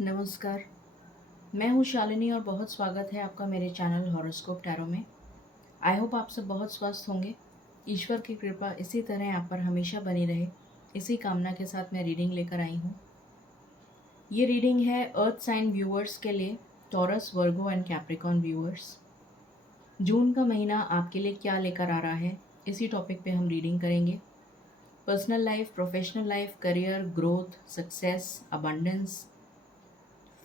नमस्कार। मैं हूँ शालिनी और बहुत स्वागत है आपका मेरे चैनल हॉरोस्कोप टैरो में। आई होप आप सब बहुत स्वस्थ होंगे। ईश्वर की कृपा इसी तरह आप पर हमेशा बनी रहे, इसी कामना के साथ मैं रीडिंग लेकर आई हूँ। ये रीडिंग है अर्थ साइन व्यूअर्स के लिए, Taurus, Virgo and Capricorn viewers. जून का महीना आपके लिए क्या लेकर आ रहा है, इसी टॉपिक पे हम रीडिंग करेंगे। Personal life, professional life, career, growth, success, abundance,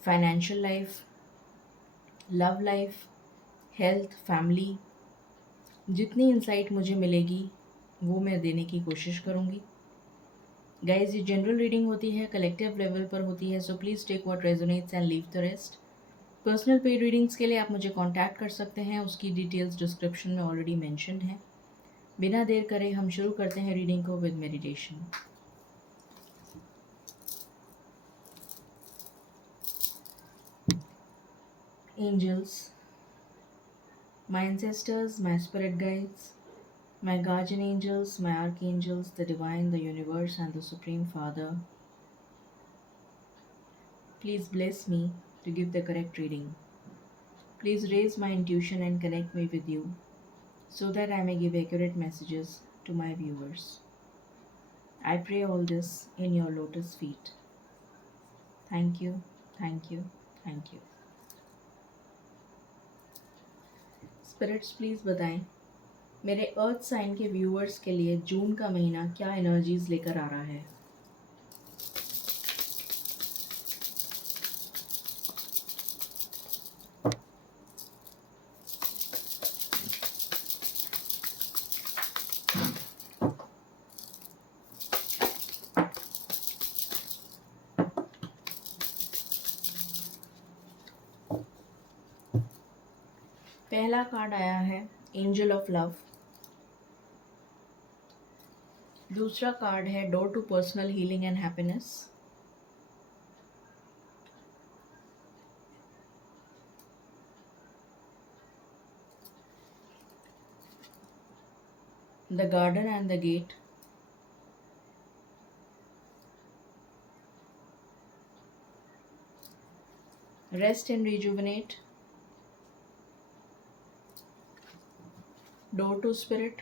financial life, love life, health, family, जितनी इंसाइट मुझे मिलेगी वो मैं देने की कोशिश करूँगी। गाइज, ये जनरल रीडिंग होती है, कलेक्टिव लेवल पर होती है, so please take what resonates and leave the rest. Personal paid readings के लिए आप मुझे कांटेक्ट कर सकते हैं, उसकी डिटेल्स डिस्क्रिप्शन में ऑलरेडी मेंशन्ड है। बिना देर करे हम शुरू करते हैं रीडिंग को with meditation. Angels, my ancestors, my spirit guides, my guardian angels, my archangels, the divine, the universe, and the Supreme Father, please bless me to give the correct reading. Please raise my intuition and connect me with you so that I may give accurate messages to my viewers. I pray all this in your lotus feet. Thank you, thank you, thank you. Spirits please बताएं मेरे अर्थ sign के viewers के लिए जून का महीना क्या energies लेकर आ रहा है। पहला कार्ड आया है एंजल ऑफ लव। दूसरा कार्ड है door to personal healing and happiness. The garden and the gate. Rest and rejuvenate. Door to spirit.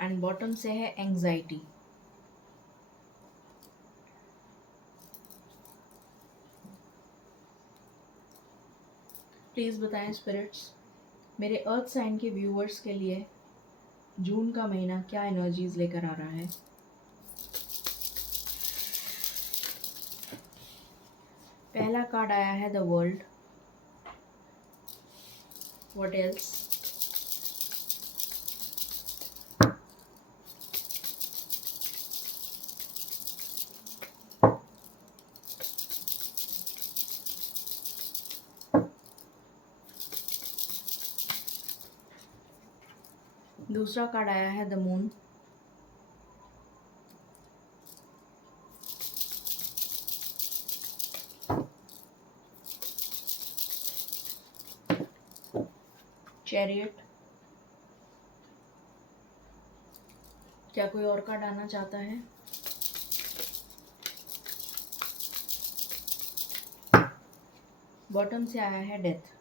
And bottom से है एंग्जाइटी। प्लीज़ बताएं स्पिरिट्स मेरे अर्थ साइन के व्यूअर्स के लिए जून का महीना क्या एनर्जीज लेकर आ रहा है। पहला कार्ड आया है द वर्ल्ड। What else. दूसरा कार्ड आया है द मून। चैरियट। क्या कोई और कार्ड आना चाहता है। बॉटम से आया है डेथ।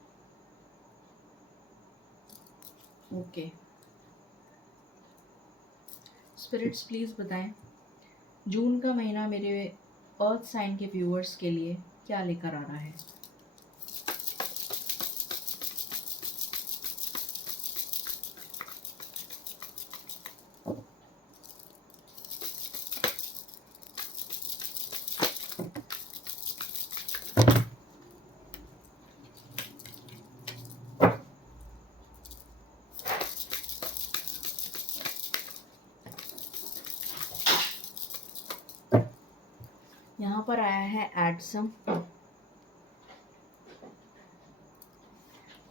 ओके स्पिरिट्स प्लीज़ बताएं जून का महीना मेरे अर्थ साइन के व्यूअर्स के लिए क्या लेकर आ रहा है। यहाँ पर आया है एडसम।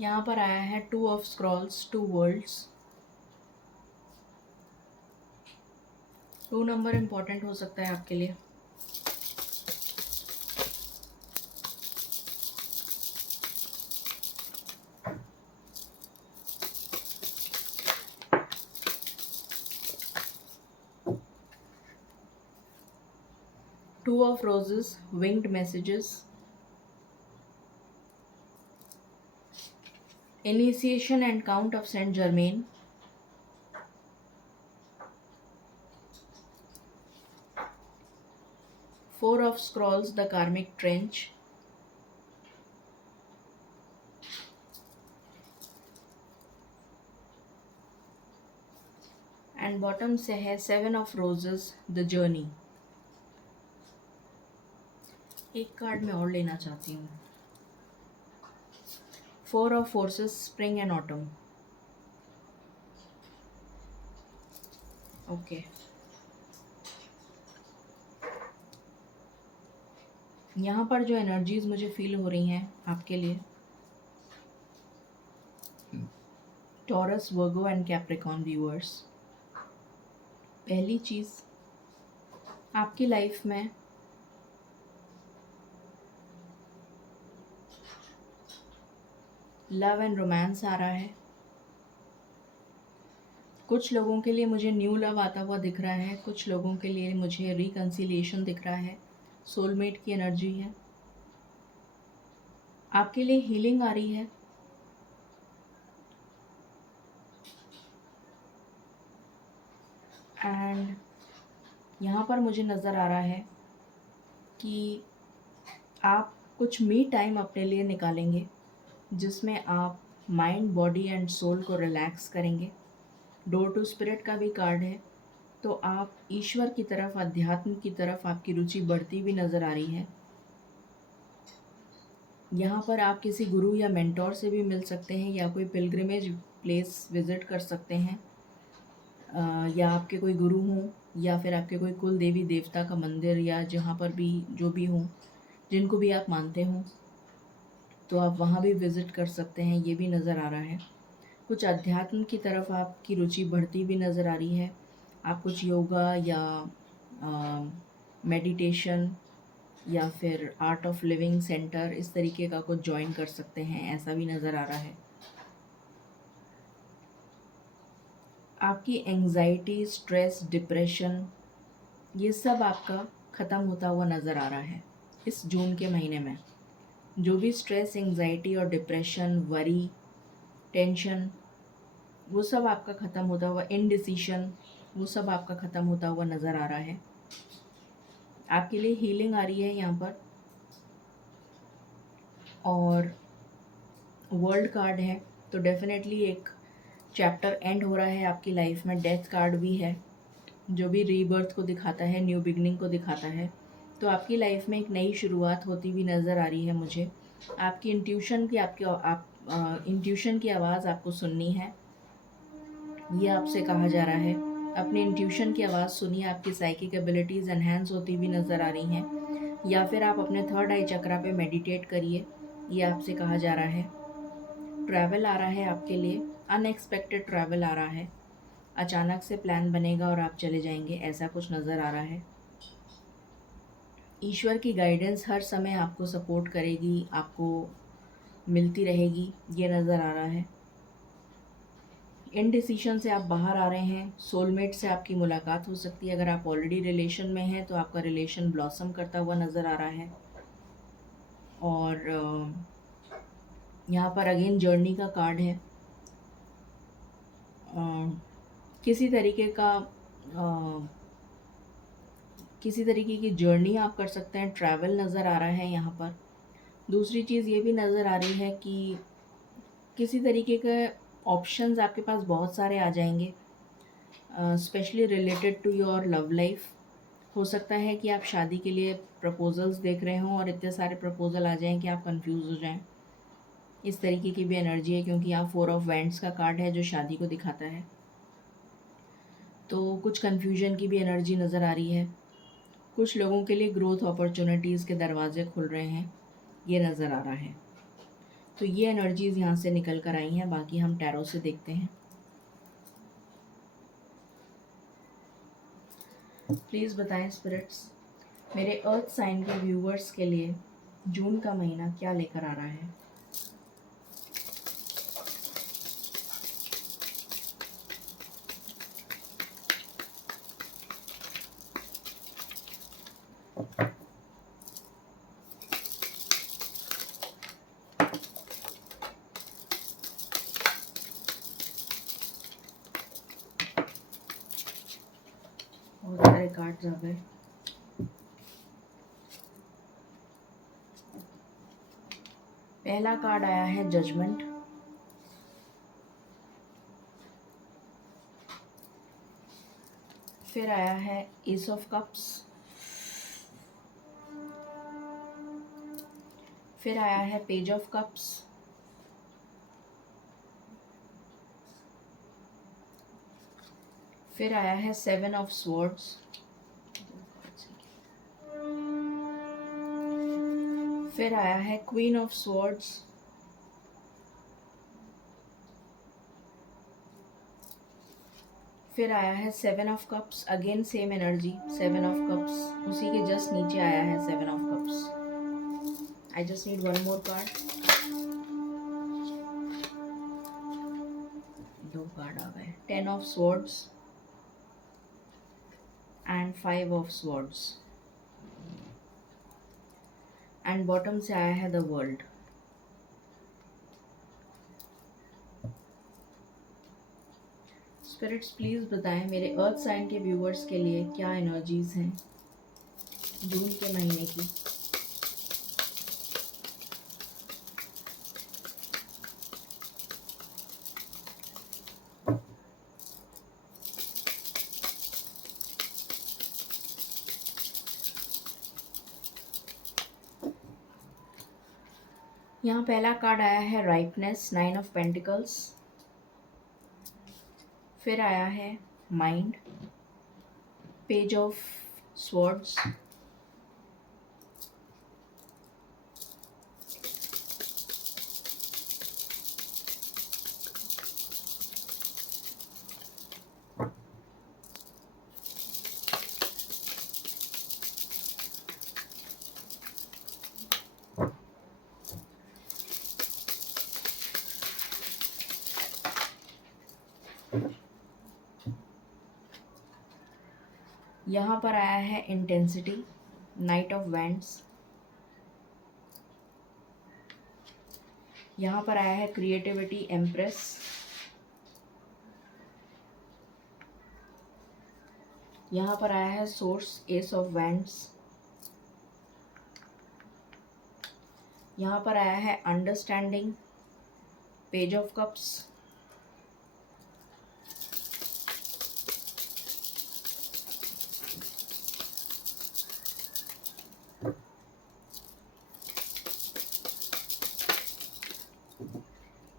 यहाँ पर आया है two of scrolls, two worlds. 2 number important हो सकता है आपके लिए। Two of Roses, Winged Messages, Initiation and Count of Saint Germain, Four of Scrolls, The Karmic Trench, and bottom से है seven of roses, the journey. एक card मैं और लेना चाहती हूँ, four of forces, spring and autumn. Okay, यहाँ पर जो एनर्जीज मुझे फील हो रही हैं आपके लिए, Taurus, Virgo and Capricorn viewers. पहली चीज़, आपकी लाइफ में लव एंड रोमांस आ रहा है। कुछ लोगों के लिए मुझे न्यू लव आता हुआ दिख रहा है, कुछ लोगों के लिए मुझे रिकन्सिलिएशन दिख रहा है, सोलमेट की एनर्जी है। आपके लिए हीलिंग आ रही है। एंड यहाँ पर मुझे नज़र आ रहा है कि आप कुछ मी टाइम अपने लिए निकालेंगे, जिसमें आप माइंड, बॉडी एंड सोल को रिलैक्स करेंगे। डोर टू स्पिरिट का भी कार्ड है, तो आप ईश्वर की तरफ, अध्यात्म की तरफ आपकी रुचि बढ़ती हुई नज़र आ रही है। यहाँ पर आप किसी गुरु या मेंटोर से भी मिल सकते हैं, या कोई पिलग्रिमेज प्लेस विज़िट कर सकते हैं, या आपके कोई गुरु हों, या फिर आपके कोई कुल देवी देवता का मंदिर, या जहाँ पर भी जो भी हों, जिनको भी आप मानते हों, तो आप वहाँ भी विज़िट कर सकते हैं। ये भी नज़र आ रहा है। कुछ अध्यात्म की तरफ आपकी रुचि बढ़ती भी नज़र आ रही है। आप कुछ योगा या मेडिटेशन या फिर आर्ट ऑफ लिविंग सेंटर, इस तरीके का कुछ ज्वाइन कर सकते हैं, ऐसा भी नज़र आ रहा है। आपकी एंग्जाइटी, स्ट्रेस, डिप्रेशन, ये सब आपका ख़त्म होता हुआ नज़र आ रहा है इस जून के महीने में। जो भी स्ट्रेस, एंग्जाइटी और डिप्रेशन, वरी, टेंशन, वो सब आपका ख़त्म होता हुआ, इनडिसीशन, वो सब आपका ख़त्म होता हुआ नज़र आ रहा है। आपके लिए हीलिंग आ रही है यहाँ पर। और वर्ल्ड कार्ड है, तो डेफिनेटली एक चैप्टर एंड हो रहा है आपकी लाइफ में। डेथ कार्ड भी है, जो भी रीबर्थ को दिखाता है, न्यू बिगनिंग को दिखाता है। तो आपकी लाइफ में एक नई शुरुआत होती हुई नज़र आ रही है मुझे। आपकी इंट्यूशन की आवाज़ आपको सुननी है, ये आपसे कहा जा रहा है। अपने इंट्यूशन की आवाज़ सुनिए। आपकी साइकिक एबिलिटीज़ एनहेंस होती हुई नज़र आ रही हैं, या फिर आप अपने थर्ड आई चक्रा पे मेडिटेट करिए, ये आपसे कहा जा रहा है। ट्रैवल आ रहा है आपके लिए, अनएक्सपेक्टेड ट्रैवल आ रहा है। अचानक से प्लान बनेगा और आप चले जाएंगे, ऐसा कुछ नज़र आ रहा है। ईश्वर की गाइडेंस हर समय आपको सपोर्ट करेगी, आपको मिलती रहेगी, ये नज़र आ रहा है। इनडिसीशन से आप बाहर आ रहे हैं। सोलमेट से आपकी मुलाकात हो सकती है। अगर आप ऑलरेडी रिलेशन में हैं तो आपका रिलेशन ब्लॉसम करता हुआ नज़र आ रहा है। और यहाँ पर अगेन जर्नी का कार्ड है। किसी तरीके की जर्नी आप कर सकते हैं, ट्रैवल नज़र आ रहा है यहाँ पर। दूसरी चीज़ ये भी नज़र आ रही है कि किसी तरीके के ऑप्शंस आपके पास बहुत सारे आ जाएंगे, specially related to your love life. हो सकता है कि आप शादी के लिए प्रपोजल्स देख रहे हों और इतने सारे प्रपोजल आ जाएं कि आप कंफ्यूज हो जाएं। इस तरीके की भी एनर्जी है, क्योंकि यहाँ फोर ऑफ वैंड्स का कार्ड है जो शादी को दिखाता है। तो कुछ कन्फ्यूजन की भी एनर्जी नज़र आ रही है। कुछ लोगों के लिए ग्रोथ अपॉर्चुनिटीज़ के दरवाजे खुल रहे हैं, ये नज़र आ रहा है। तो ये एनर्जीज़ यहाँ से निकल कर आई हैं। बाकी हम टैरो से देखते हैं। प्लीज़ बताएं स्पिरिट्स, मेरे अर्थ साइन के व्यूवर्स के लिए जून का महीना क्या लेकर आ रहा है। कार्ड्स आ गए। पहला कार्ड आया है जजमेंट, फिर आया है एस ऑफ कप्स, फिर आया है पेज ऑफ कप्स, फिर आया है सेवन ऑफ स्वॉर्ड्स, फिर आया है क्वीन ऑफ स्वॉर्ड्स, फिर आया है seven of cups. Again same energy, seven of cups, उसी के जस्ट नीचे आया है seven of cups. I just need one more card. दो कार्ड आ गए, ten of swords and five of swords, and bottom से आया है द वर्ल्ड। स्पिरिट्स प्लीज़ बताएं मेरे अर्थ साइन के व्यूवर्स के लिए क्या एनर्जीज हैं जून के महीने की। यहाँ पहला कार्ड आया है राइपनेस, नाइन ऑफ पेंटिकल्स, फिर आया है माइंड, पेज ऑफ स्वॉर्ड्स, यहाँ पर आया है इंटेंसिटी, नाइट ऑफ वैंड्स, यहाँ पर आया है क्रिएटिविटी, एम्प्रेस, यहाँ पर आया है सोर्स, एस ऑफ वैंड्स, यहाँ पर आया है अंडरस्टैंडिंग, पेज ऑफ कप्स,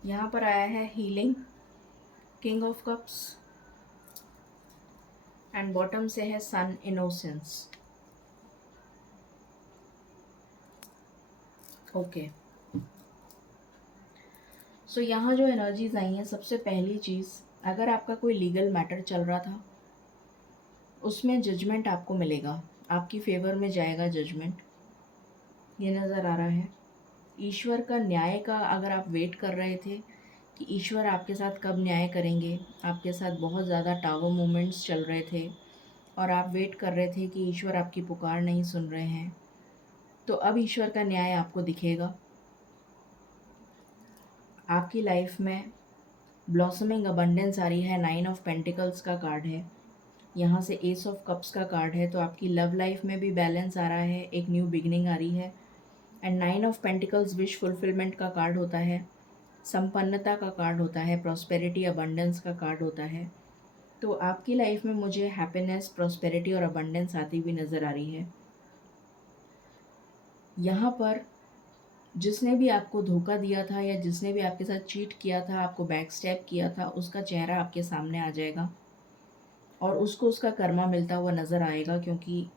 यहाँ पर आया है healing, king of cups, and bottom से है सन, इनोसेंस। ओके, सो यहाँ जो एनर्जीज आई हैं, सबसे पहली चीज़, अगर आपका कोई लीगल मैटर चल रहा था उसमें जजमेंट आपको मिलेगा, आपकी फेवर में जाएगा जजमेंट, ये नज़र आ रहा है। ईश्वर का न्याय का अगर आप वेट कर रहे थे कि ईश्वर आपके साथ कब न्याय करेंगे, आपके साथ बहुत ज़्यादा टावर मूवमेंट्स चल रहे थे और आप वेट कर रहे थे कि ईश्वर आपकी पुकार नहीं सुन रहे हैं, तो अब ईश्वर का न्याय आपको दिखेगा। आपकी लाइफ में ब्लॉसमिंग अबंडेंस आ रही है, नाइन ऑफ पेंटिकल्स का कार्ड है, यहाँ से एस ऑफ कप्स का कार्ड है, तो आपकी लव लाइफ में भी बैलेंस आ रहा है, एक न्यू बिगनिंग आ रही है। And nine of pentacles wish fulfilment का कार्ड होता है, संपन्नता का कार्ड होता है, प्रॉस्पेरिटी, अबंडेंस का कार्ड होता है। तो आपकी लाइफ में मुझे हैप्पीनेस, प्रॉस्पेरिटी और अबंडेंस आती हुई नज़र आ रही है। यहाँ पर जिसने भी आपको धोखा दिया था या जिसने भी आपके साथ चीट किया था, आपको बैक स्टैप किया था, उसका चेहरा आपके सामने आ जाएगा और उसको उसका कर्मा मिलता हुआ नज़र आएगा, क्योंकि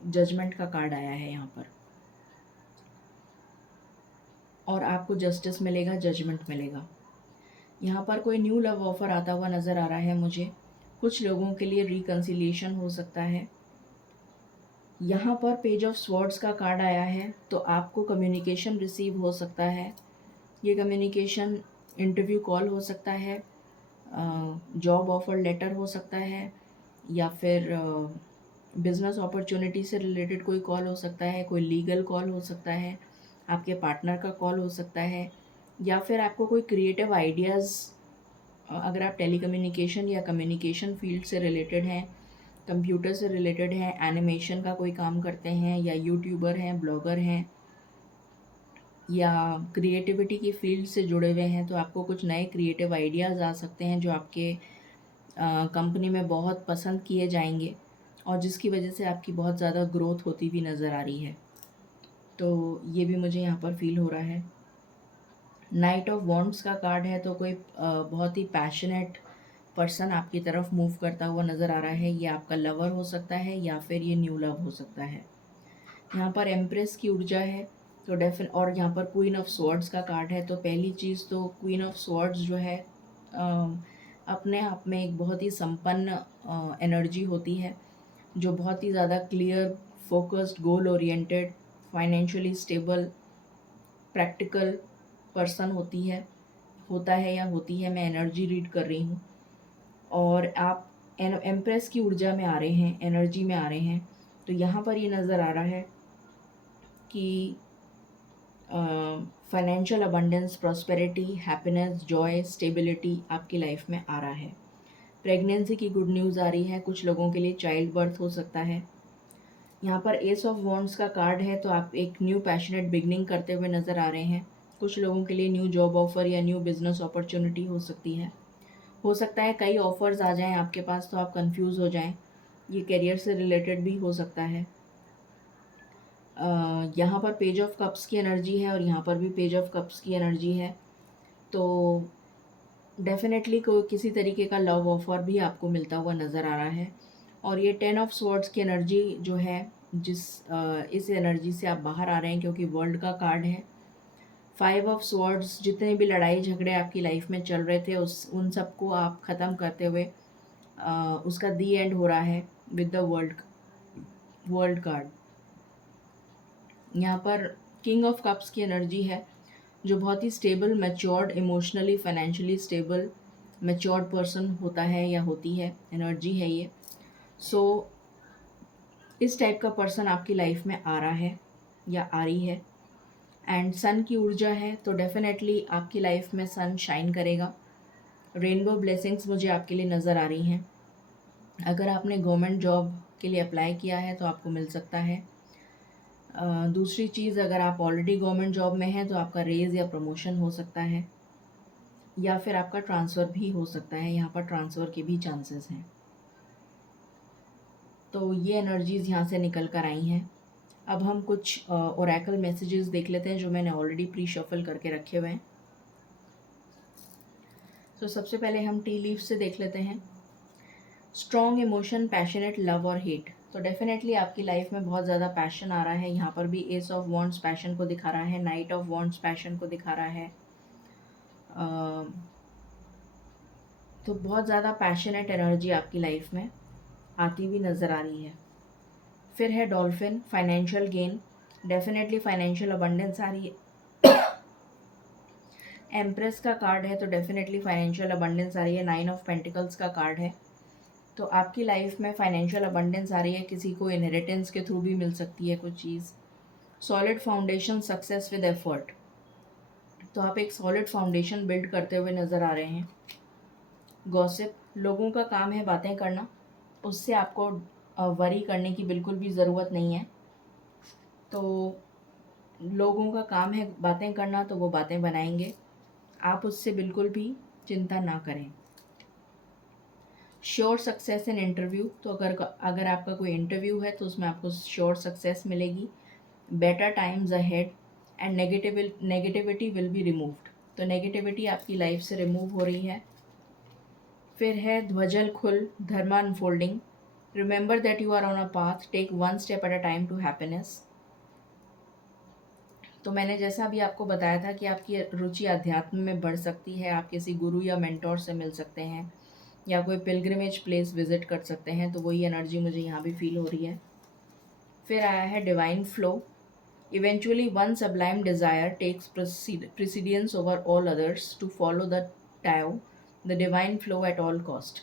जजमेंट का कार्ड आया है यहाँ पर, और आपको जस्टिस मिलेगा, जजमेंट मिलेगा। यहाँ पर कोई न्यू लव ऑफ़र आता हुआ नज़र आ रहा है मुझे, कुछ लोगों के लिए रिकन्सिलिएशन हो सकता है। यहाँ पर पेज ऑफ स्वॉर्ड्स का कार्ड आया है, तो आपको कम्युनिकेशन रिसीव हो सकता है। ये कम्युनिकेशन इंटरव्यू कॉल हो सकता है, जॉब ऑफ़र लेटर हो सकता है, या फिर बिज़नेस अपॉर्चुनिटी से रिलेटेड कोई कॉल हो सकता है, कोई लीगल कॉल हो सकता है, आपके पार्टनर का कॉल हो सकता है, या फिर आपको कोई क्रिएटिव आइडियाज़, अगर आप टेलीकम्युनिकेशन या कम्युनिकेशन फील्ड से रिलेटेड हैं कंप्यूटर से रिलेटेड हैं, एनिमेशन का कोई काम करते हैं, या यूट्यूबर हैं, ब्लॉगर हैं, या क्रिएटिविटी की फील्ड से जुड़े हुए हैं, तो आपको कुछ नए क्रिएटिव आइडियाज़ आ सकते हैं जो आपके कंपनी में बहुत पसंद किए जाएंगे और जिसकी वजह से आपकी बहुत ज़्यादा ग्रोथ होती हुई नज़र आ रही है। तो ये भी मुझे यहाँ पर फील हो रहा है। नाइट ऑफ वॉन्ड्स का कार्ड है, तो कोई बहुत ही पैशनेट पर्सन आपकी तरफ मूव करता हुआ नज़र आ रहा है। ये आपका लवर हो सकता है या फिर ये न्यू लव हो सकता है। यहाँ पर एम्प्रेस की ऊर्जा है, तो और यहाँ पर क्वीन ऑफ स्वॉर्ड्स का कार्ड है। तो पहली चीज़ तो क्वीन ऑफ स्वॉर्ड्स जो है अपने आप में एक बहुत ही संपन्न एनर्जी होती है, जो बहुत ही ज़्यादा clear, focused, goal oriented, financially stable, practical person होता है या होती है। मैं एनर्जी रीड कर रही हूँ और आप एम्प्रेस की ऊर्जा में आ रहे हैं, एनर्जी में आ रहे हैं। तो यहाँ पर ये नज़र आ रहा है कि financial abundance, prosperity, happiness, Joy, stability आपकी लाइफ में आ रहा है। प्रेगनेंसी की गुड न्यूज़ आ रही है, कुछ लोगों के लिए चाइल्ड बर्थ हो सकता है। यहाँ पर एस ऑफ वॉन्ड्स का कार्ड है, तो आप एक न्यू पैशनेट बिगनिंग करते हुए नज़र आ रहे हैं। कुछ लोगों के लिए न्यू जॉब ऑफ़र या न्यू बिजनेस अपॉर्चुनिटी हो सकती है। हो सकता है कई ऑफ़र्स आ जाएं आपके पास तो आप कंफ्यूज हो जाएं। ये करियर से रिलेटेड भी हो सकता है। यहाँ पर पेज ऑफ कप्स की एनर्जी है और यहाँ पर भी पेज ऑफ कप्स की एनर्जी है। तो डेफिनेटली कोई किसी तरीके का लव ऑफर भी आपको मिलता हुआ नज़र आ रहा है। और ये 10 ऑफ स्वॉर्ड्स की एनर्जी जो है, इस एनर्जी से आप बाहर आ रहे हैं क्योंकि वर्ल्ड का कार्ड है। 5 ऑफ स्वॉर्ड्स, जितने भी लड़ाई झगड़े आपकी लाइफ में चल रहे थे उन सबको आप ख़त्म करते हुए उसका दी एंड हो रहा है विद द वर्ल्ड कार्ड। यहाँ पर किंग ऑफ कप्स की एनर्जी है, जो बहुत ही stable, matured, emotionally, financially stable, matured person होता है या होती है, एनर्जी है ये। सो इस टाइप का पर्सन आपकी लाइफ में आ रहा है या आ रही है। एंड सन की ऊर्जा है, तो डेफिनेटली आपकी लाइफ में सन शाइन करेगा। रेनबो ब्लेसिंग्स मुझे आपके लिए नज़र आ रही हैं। अगर आपने गवर्नमेंट जॉब के लिए अप्लाई किया है तो आपको मिल सकता है। दूसरी चीज़, अगर आप ऑलरेडी गवर्नमेंट जॉब में हैं तो आपका रेज़ या प्रमोशन हो सकता है, या फिर आपका ट्रांसफ़र भी हो सकता है। यहाँ पर ट्रांसफ़र के भी चांसेस हैं। तो ये एनर्जीज़ यहाँ से निकल कर आई हैं। अब हम कुछ ओरेकल मैसेजेस देख लेते हैं जो मैंने ऑलरेडी प्री शफल करके रखे हुए हैं। तो सबसे पहले हम टी लीफ से देख लेते हैं। स्ट्रॉन्ग इमोशन, पैशनेट लव और हेट। तो डेफिनेटली आपकी लाइफ में बहुत ज़्यादा पैशन आ रहा है। यहाँ पर भी एस ऑफ वॉन्ड्स पैशन को दिखा रहा है, नाइट ऑफ वॉन्ड्स पैशन को दिखा रहा है। तो बहुत ज़्यादा पैशनेट एनर्जी आपकी लाइफ में आती हुई नज़र आ रही है। फिर है dolphin, financial gain. Definitely financial abundance आ रही है। एम्प्रेस का कार्ड है, तो डेफिनेटली फाइनेंशियल अबंडेंस आ रही है। 9 ऑफ पेंटिकल्स का कार्ड है, तो आपकी लाइफ में फाइनेंशियल अबंडेंस आ रही है। किसी को इनहेरिटेंस के थ्रू भी मिल सकती है कुछ चीज़। Solid foundation, success with effort. तो आप एक सॉलिड फाउंडेशन बिल्ड करते हुए नज़र आ रहे हैं। गॉसिप, लोगों का काम है बातें करना, उससे आपको वरी करने की बिल्कुल भी ज़रूरत नहीं है। तो लोगों का काम है बातें करना, तो वो बातें बनाएंगे, आप उससे बिल्कुल भी चिंता ना करें। श्योर सक्सेस इन इंटरव्यू, तो अगर आपका कोई इंटरव्यू है तो उसमें आपको श्योर सक्सेस मिलेगी। Better times ahead and negativity will be removed. तो नेगेटिविटी आपकी लाइफ से रिमूव हो रही है। फिर है ध्वजल खुल, dharma unfolding. Remember that you are on a path, take one step at a time to happiness. तो मैंने जैसा भी आपको बताया था कि आपकी रुचि अध्यात्म में बढ़ सकती है। आप किसी गुरु या मेंटोर से मिल सकते हैं या कोई पिलग्रिमेज प्लेस विजिट कर सकते हैं। तो वही एनर्जी मुझे यहाँ भी फील हो रही है। फिर आया है divine flow. Eventually one sublime desire takes precedence over all others to follow the Tao, the divine flow at all cost.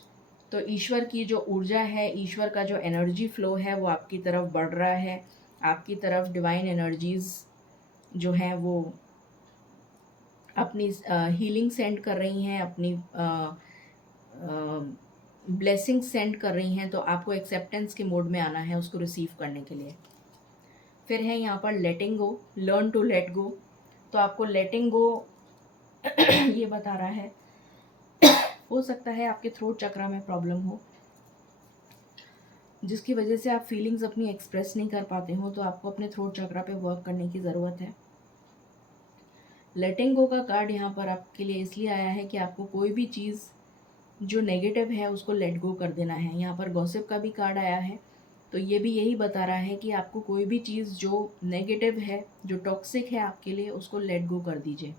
तो ईश्वर की जो ऊर्जा है, ईश्वर का जो एनर्जी फ्लो है वो आपकी तरफ बढ़ रहा है। आपकी तरफ डिवाइन एनर्जीज़ जो हैं वो अपनी हीलिंग सेंड कर रही हैं, अपनी ब्लेसिंग सेंड कर रही हैं, तो आपको एक्सेप्टेंस के मोड में आना है उसको रिसीव करने के लिए। फिर है यहाँ पर लेटिंग गो, लर्न टू लेट गो। तो आपको लेटिंग गो ये बता रहा है, हो सकता है आपके थ्रोट चक्रा में प्रॉब्लम हो, जिसकी वजह से आप फीलिंग्स अपनी एक्सप्रेस नहीं कर पाते हो, तो आपको अपने थ्रोट चक्रा पे वर्क करने की ज़रूरत है। लेटिंग गो का कार्ड यहाँ पर आपके लिए इसलिए आया है कि आपको कोई भी चीज़ जो नेगेटिव है उसको लेट गो कर देना है। यहाँ पर गॉसिप का भी कार्ड आया है, तो ये भी यही बता रहा है कि आपको कोई भी चीज़ जो नेगेटिव है, जो टॉक्सिक है आपके लिए, उसको लेट गो कर दीजिए।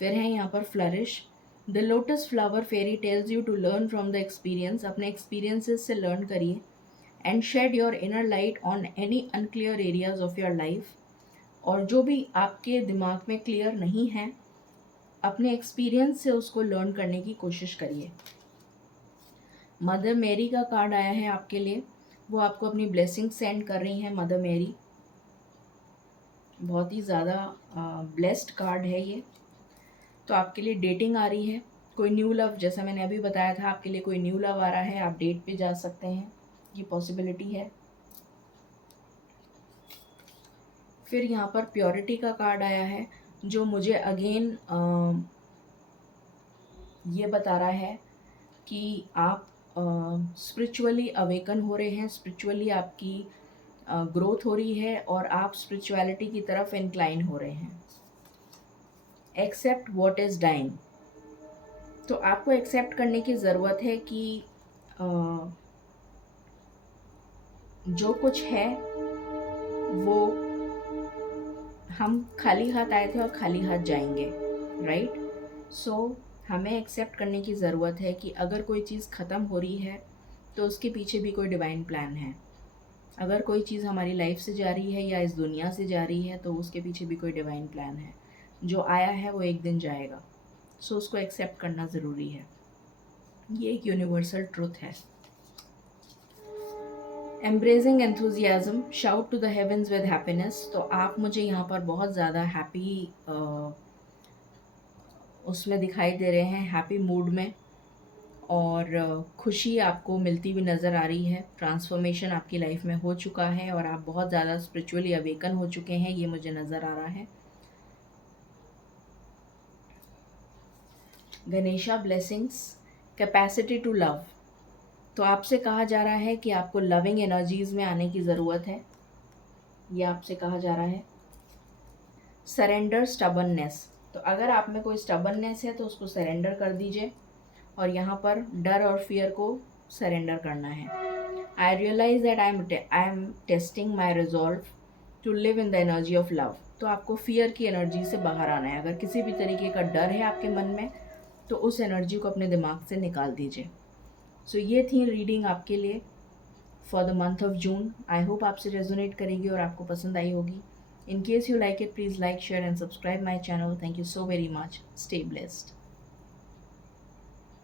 फिर है यहाँ पर flourish. The lotus flower fairy tells you to learn from the experience. अपने एक्सपीरियंसेस से लर्न करिए। And shed your inner light on any unclear areas of your life. और जो भी आपके दिमाग में क्लियर नहीं है, अपने एक्सपीरियंस से उसको लर्न करने की कोशिश करिए। मदर मेरी का कार्ड आया है आपके लिए, वो आपको अपनी ब्लेसिंग सेंड कर रही हैं। मदर मेरी बहुत ही ज़्यादा ब्लेस्ड कार्ड है ये। तो आपके लिए डेटिंग आ रही है, कोई न्यू लव, जैसा मैंने अभी बताया था, आपके लिए कोई न्यू लव आ रहा है, आप डेट पे जा सकते हैं, ये पॉसिबिलिटी है। फिर यहाँ पर प्योरिटी का कार्ड आया है, जो मुझे अगेन ये बता रहा है कि आप स्पिरिचुअली अवेकन हो रहे हैं, स्पिरिचुअली आपकी ग्रोथ हो रही है और आप स्पिरिचुअलिटी की तरफ इंक्लाइन हो रहे हैं। Accept what is dying. तो आपको एक्सेप्ट करने की ज़रूरत है कि जो कुछ है वो, हम खाली हाथ आए थे और खाली हाथ जाएंगे, राइट। सो हमें एक्सेप्ट करने की ज़रूरत है कि अगर कोई चीज़ ख़त्म हो रही है तो उसके पीछे भी कोई डिवाइन प्लान है। अगर कोई चीज़ हमारी लाइफ से जा रही है या इस दुनिया से जा रही है, तो उसके पीछे भी कोई डिवाइन प्लान है। जो आया है वो एक दिन जाएगा, सो उसको एक्सेप्ट करना ज़रूरी है। ये एक यूनिवर्सल ट्रुथ है। Embracing enthusiasm, shout to the heavens with happiness. तो आप मुझे यहाँ पर बहुत ज़्यादा हैप्पी उसमें दिखाई दे रहे हैं, हैप्पी मूड में, और खुशी आपको मिलती हुई नज़र आ रही है। ट्रांसफॉर्मेशन आपकी लाइफ में हो चुका है और आप बहुत ज़्यादा स्पिरिचुअली अवेकन हो चुके हैं, ये मुझे नज़र आ रहा है। Ganesha blessings, capacity to love. तो आपसे कहा जा रहा है कि आपको लविंग एनर्जीज़ में आने की ज़रूरत है, ये आपसे कहा जा रहा है। Surrender stubbornness. तो अगर आप में कोई स्टबननेस है तो उसको सरेंडर कर दीजिए, और यहाँ पर डर और फियर को सरेंडर करना है। I realise that I am testing my resolve to live in the energy of love. तो आपको फियर की एनर्जी से बाहर आना है। अगर किसी भी तरीके का डर है आपके मन में, तो उस एनर्जी को अपने दिमाग से निकाल दीजिए। सो ये थी रीडिंग आपके लिए for the month of June. I hope आपसे रेजोनेट करेगी और आपको पसंद आई होगी। In case you like it, please like, share and subscribe my channel. Thank you so very much. Stay blessed.